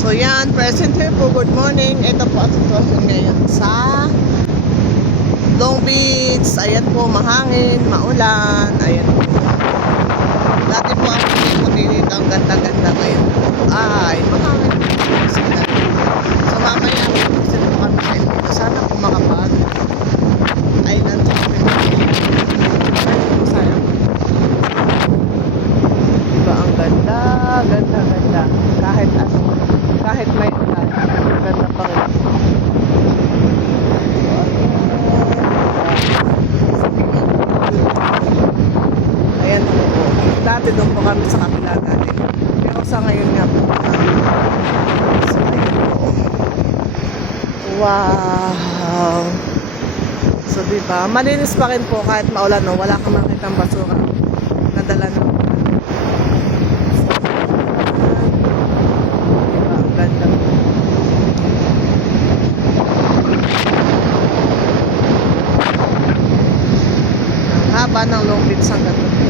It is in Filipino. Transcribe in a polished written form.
So yan, present here po, good morning. Ito po ang sitwasyon ngayon sa Long Beach. Ayan po, mahangin, maulan. Ayan po. Dati po ako dito, ang ganda-ganda ngayon. Ay, mahangin po. So mamaya, present po kami sa dito. Sana po makapag island shopping. Sayang. Diba ang ganda, ganda. Kahit may ulan, ganda pa rin. Ayan po. Dati doon po kami sa kapila natin. Pero sa ngayon nga po. So ayan po. Wow. So diba, malinis pa rin po kahit maulan, no? Wala kang makitang basura. Nadala na. Ganda. Ang haba ng Long Beach hanggang doon.